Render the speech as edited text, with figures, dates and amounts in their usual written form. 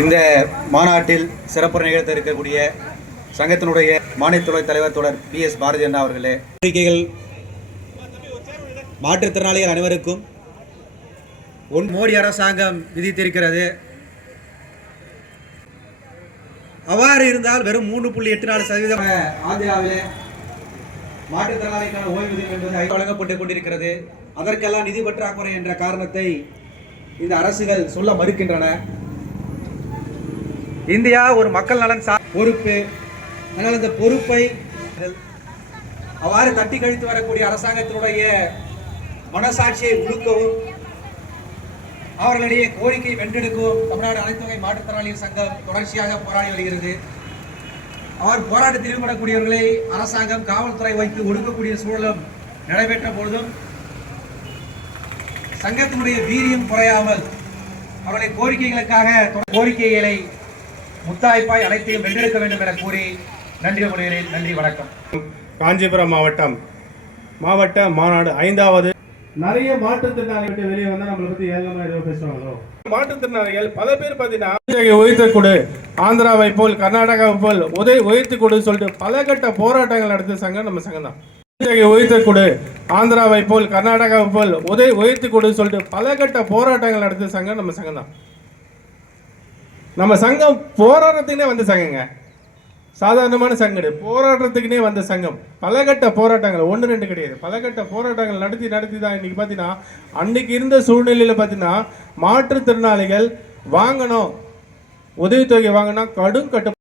இந்த மாநாட்டில் சிறப்புரை நிகழ்த்த இருக்கக்கூடிய சங்கத்தினுடைய மாநில துறை தலைவர் தொடர் PS பாரதி அண்ணா அவர்களே, கோரிக்கைகள் மாற்றுத்திறனாளிகள் அனைவருக்கும் மோடி அரசாங்கம் விதித்திருக்கிறது. அவ்வாறு இருந்தால் வெறும் 3.84% ஆந்திராவிலே மாற்றுத்திறனாளிக்கான ஓய்வூதியம் என்பது வழங்கப்பட்டுக் கொண்டிருக்கிறது. அதற்கெல்லாம் நிதி பற்றாக்குறை என்ற காரணத்தை இந்த அரசுகள் சொல்ல மறுக்கின்றன. இந்தியா ஒரு மக்கள் நலன் பொறுப்பு. ஆனால் இந்த பொறுப்பை அவ்வாறு தட்டி கழித்து வரக்கூடிய அரசாங்கத்தினுடைய மனசாட்சியை உழுக்கவும் அவர்களிடையே கோரிக்கை வென்றெடுக்கவும் தமிழ்நாடு அனைத்து வகை மாற்றுத்திறனாளிகள் சங்கம் தொடர்ச்சியாக போராடி வருகிறது. அவர் போராட்டத்தில் ஈடுபடக்கூடியவர்களை அரசாங்கம் காவல்துறை வைத்து ஒடுக்கக்கூடிய சூழலும் நடைபெற்ற பொழுதும் சங்கத்தினுடைய வீரியம் குறையாமல் அவர்களை கோரிக்கைகளுக்காக கோரிக்கைகளை முத்தாய்ப்பாய் அனைத்தையும் வென்றெடுக்க வேண்டும் என கூறி நன்றி கூறுகிறேன். நன்றி, வணக்கம். காஞ்சிபுரம் மாவட்ட மாநாடு 5வது. நிறைய மாற்றுத்திறனாளிகள் வெளியே வந்தா நம்மளை பத்தி ஏகமா ஏதோ பேசுவாங்களோ. மாற்றுத்திறனாளிகள் பல பேர் பார்த்தீங்கன்னா உயர்த்த கொடு, ஆந்திராவை போல் கர்நாடகாவை போல் உயர்த்தி கொடு சொல்லிட்டு பல கட்ட போராட்டங்கள் நடத்திய சங்கம் நம்ம சங்கம் தான். உயர்த்த கொடு, ஆந்திராவை போல் கர்நாடகாவை போல் உயர்த்தி கொடு சொல்லிட்டு பல கட்ட போராட்டங்கள் நடத்திய சங்கம் நம்ம சங்கம் தான். நம்ம சங்கம் போராட்டத்துக்குனே வந்த சங்கங்க, சாதாரணமான சங்கம், போராட்டத்துக்குனே வந்த சங்கம். பலகட்ட போராட்டங்கள் 1-2 கிடையாது, பலகட்ட போராட்டங்கள் நடத்தி தான் இன்னைக்கு பார்த்தீங்கன்னா அன்னைக்கு இருந்த சூழ்நிலையில் பார்த்தீங்கன்னா மாற்றுத்திறனாளிகள் வாங்கணும் உதவித்தொகை வாங்கினா கடும் கட்டு